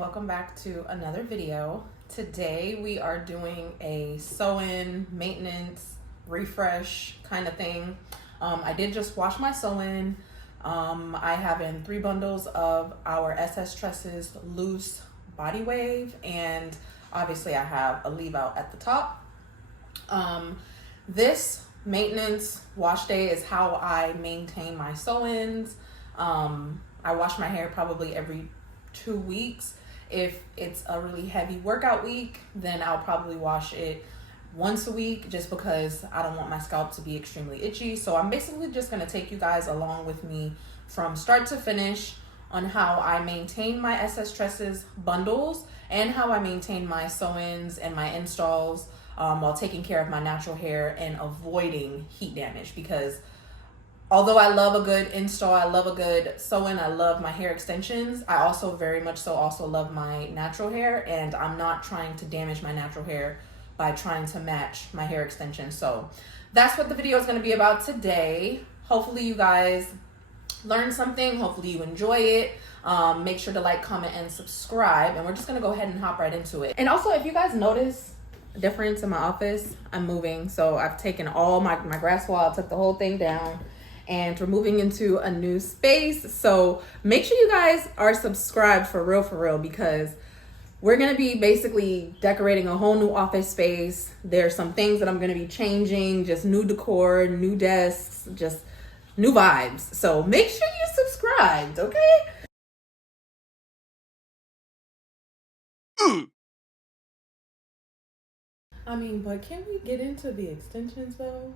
welcome back to another video. Today we are doing a sew-in, maintenance, refresh kind of thing. I did just wash my sew-in. I have in 3 bundles of our SS Tresses loose body wave, and obviously I have a leave out at the top. This maintenance wash day is how I maintain my sew-ins. I wash my hair probably every 2 weeks. If it's a really heavy workout week, then I'll probably wash it once a week, just because I don't want my scalp to be extremely itchy. So I'm basically just going to take you guys along with me from start to finish on how I maintain my SS Tresses bundles and how I maintain my sew-ins and my installs while taking care of my natural hair and avoiding heat damage. Because although I love a good install, I love a good sew-in, I love my hair extensions, I also very much so also love my natural hair, and I'm not trying to damage my natural hair by trying to match my hair extensions. So that's what the video is going to be about today. Hopefully you guys learn something. Hopefully you enjoy it. Make sure to like, comment, and subscribe, and we're just going to go ahead and hop right into it. And also, if you guys notice a difference in my office, I'm moving. So I've taken all my grass wall, took the whole thing down, and we're moving into a new space. So make sure you guys are subscribed for real, because we're gonna be basically decorating a whole new office space. There's some things that I'm gonna be changing, just new decor, new desks, just new vibes. So make sure you're subscribed, okay? I mean, but can we get into the extensions though?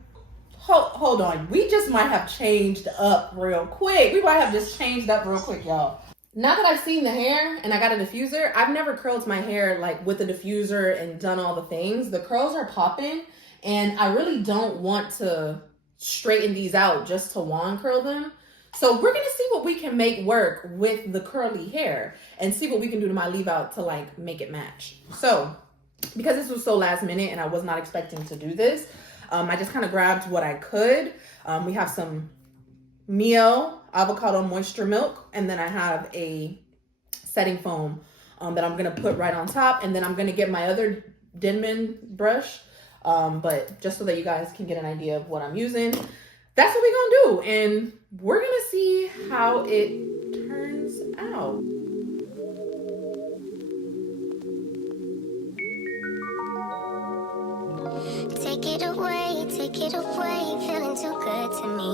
Hold on, we just might have changed up real quick. We might have just changed up real quick, y'all. Now that I've seen the hair and I got a diffuser, I've never curled my hair like with a diffuser and done all the things. The curls are popping, and I really don't want to straighten these out just to wand curl them. So we're gonna see what we can make work with the curly hair and see what we can do to my leave out to like make it match. So because this was so last minute and I was not expecting to do this, I just kind of grabbed what I could. We have some Mio avocado moisture milk, and then I have a setting foam that I'm gonna put right on top, and then I'm gonna get my other Denman brush, but just so that you guys can get an idea of what I'm using. That's what we're gonna do, and we're gonna see how it turns out. Take it away, feeling too good to me.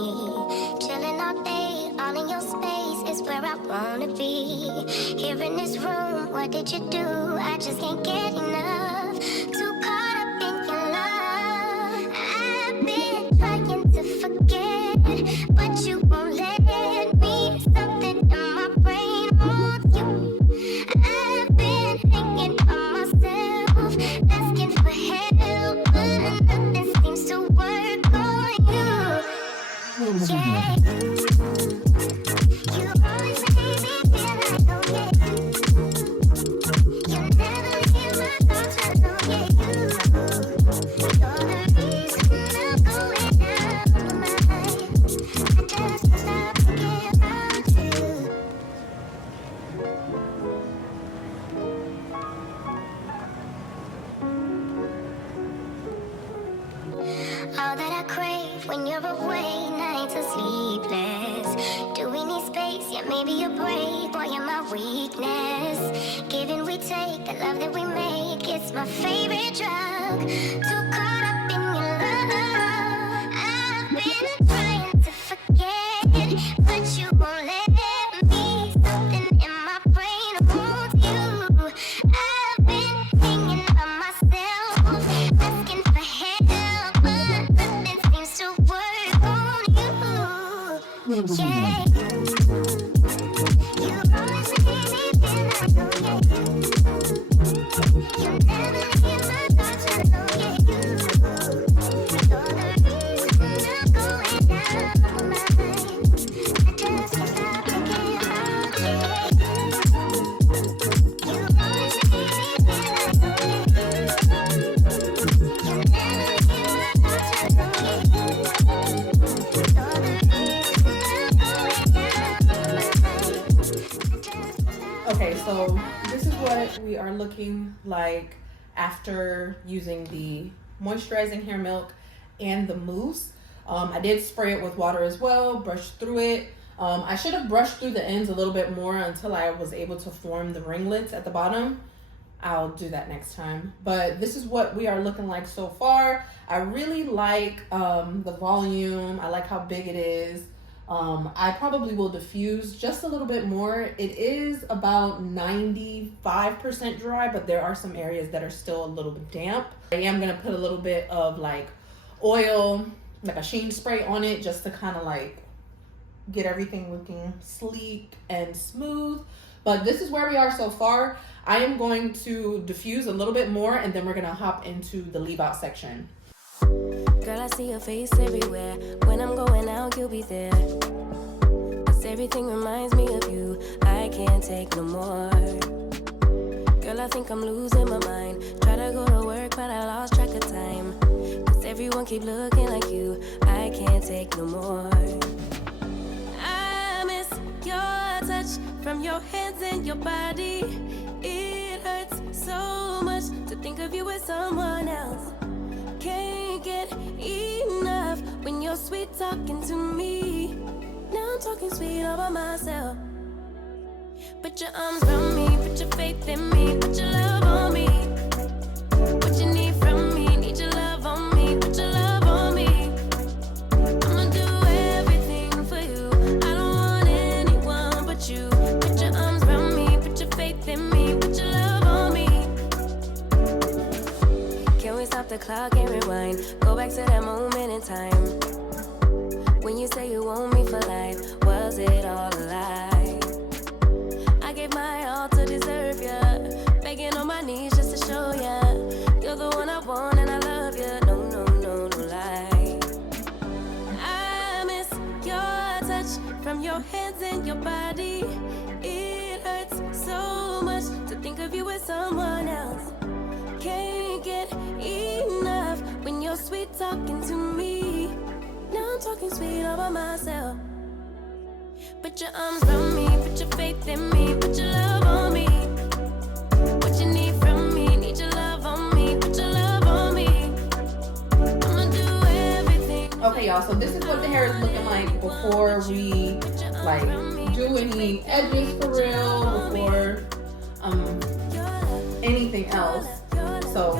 Chilling all day, all in your space is where I wanna be. Here in this room, what did you do? I just can't get enough. Too caught up in your love. I've been trying to forget, but you won't let me. Something in my brain wants you. I've been hanging on myself, asking for help, but nothing seems to work on you. Yeah. You always make me feel like, oh yeah. You never leave my thoughts alone, yeah. You're the reason I'm going out of my mind. I just can't stop thinking about you. All that I crave when you're away, nights are sleepless. Do we need space? Yeah, maybe a break. Boy, you're my weakness. Give and we take, the love that we make, it's my favorite drug. Too caught up in your love. I've been trying to forget, but you won't let me. Something in my brain wants you. I've been hanging by myself, asking for help, but nothing seems to work on you. Yeah. You always make me feel like, oh yeah. You never leave my thoughts alone, yeah. so this is what we are looking like after using the moisturizing hair milk and the mousse. I did spray it with water as well, brush through it. I should have brushed through the ends a little bit more until I was able to form the ringlets at the bottom. I'll do that next time. But this is what we are looking like so far. I really like the volume. I like how big it is. I probably will diffuse just a little bit more. It is about 95% dry, but there are some areas that are still a little bit damp. I am gonna put a little bit of like oil, like a sheen spray on it, just to kind of like get everything looking sleek and smooth. But this is where we are so far. I am going to diffuse a little bit more, and then we're gonna hop into the leave out section. Girl, I see your face everywhere. When I'm going out, you'll be there. 'Cause everything reminds me of you. I can't take no more. Girl, I think I'm losing my mind. Try to go to work, but I lost track of time. 'Cause everyone keep looking like you. I can't take no more. I miss your touch from your hands and your body. It hurts so much to think of you as someone else. Can't get enough when you're sweet talking to me. Now I'm talking sweet all by myself. Put your arms around me, put your faith in me, put your love on me. What you need from me, need your love on me, put your love on me. I'ma do everything for you. I don't want anyone but you. Put your arms around me, put your faith in me, put your love on me. Can we stop the clock and rewind? Go back to that moment in time when you say you want me for life. Was it all a lie? I gave my all to deserve ya, begging on my knees just to show ya you're the one I want and I love ya. No, no, no, no lie. I miss your touch from your hands and your body. It hurts so much to think of you as someone else. Can't get enough when you're sweet talking to me. Now I'm talking sweet all by myself. Put your arms around me, put your faith in me, put your love on me. What you need from me, need your love on me, put your love on me. I'ma do everything. Okay, y'all, so this is what the hair is looking like before we like do any edges for real, before anything else. So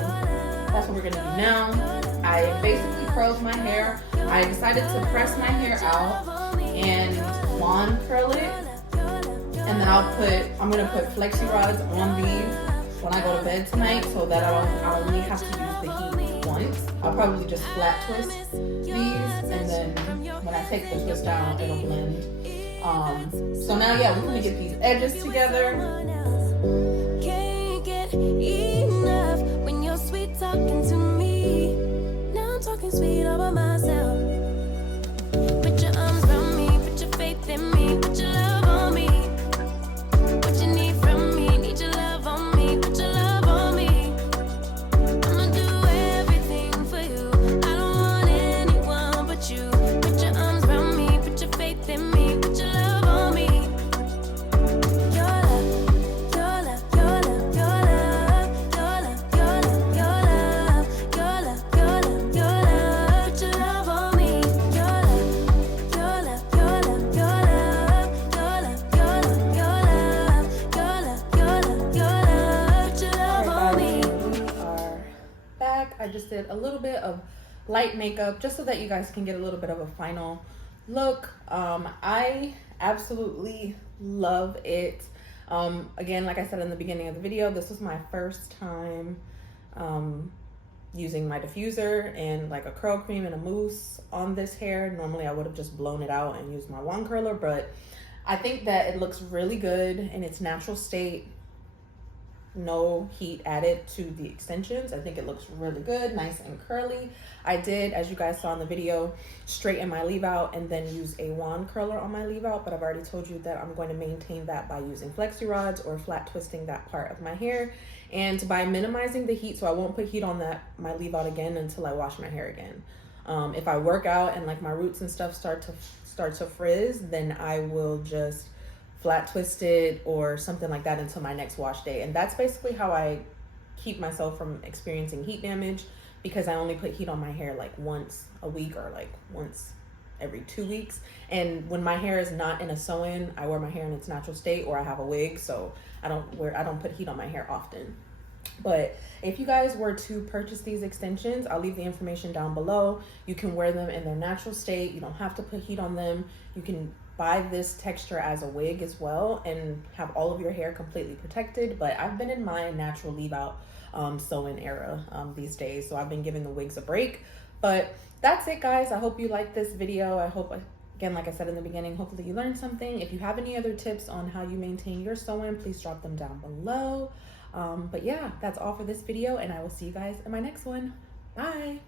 that's what we're gonna do now. I basically curled my hair. I decided to press my hair out and wand curl it, and then I'm gonna put flexi rods on these when I go to bed tonight, so that I only have to use the heat once. I'll probably just flat twist these, and then when I take the twist down, it'll blend. So now, yeah, we're gonna get these edges together. Can't get enough when you're sweet talking to me. Now I'm talking sweet all by myself. Put your arms around me, put your faith in me, put your love on me. What you need from me, need your love on me, put your love on me. I'ma do everything for you. I don't want anyone but you. Put your arms around me, put your faith in me, put your love on me. Your love, your love, your love, your love, your love, your love, your love, your love, your love, your love. Put your love on me. Your love, your love, your love, your love, your love, your love, your love, your love, your love, your love. Put your love on me. We are back. I just did a little bit of light makeup just so that you guys can get a little bit of a final look. I absolutely love it. Again, like I said in the beginning of the video, this was my first time using my diffuser and like a curl cream and a mousse on this hair. Normally I would have just blown it out and used my wand curler, but I think that it looks really good in its natural state. No heat added to the extensions. I think it looks really good, nice and curly. I did, as you guys saw in the video, straighten my leave out and then use a wand curler on my leave out, but I've already told you that I'm going to maintain that by using flexi rods or flat twisting that part of my hair, and by minimizing the heat, so I won't put heat on my leave out again until I wash my hair again. If I work out and like my roots and stuff start to frizz, then I will just flat twisted or something like that until my next wash day. And that's basically how I keep myself from experiencing heat damage, because I only put heat on my hair like once a week or like once every 2 weeks. And when my hair is not in a sew-in, I wear my hair in its natural state, or I have a wig, so I don't put heat on my hair often. But if you guys were to purchase these extensions, I'll leave the information down below. You can wear them in their natural state. You don't have to put heat on them. You can buy this texture as a wig as well and have all of your hair completely protected. But I've been in my natural leave out sew-in era these days, so I've been giving the wigs a break. But that's it, guys. I hope you liked this video. I hope, again, like I said in the beginning, hopefully you learned something. If you have any other tips on how you maintain your sew-in, please drop them down below. But yeah, that's all for this video, and I will see you guys in my next one. Bye.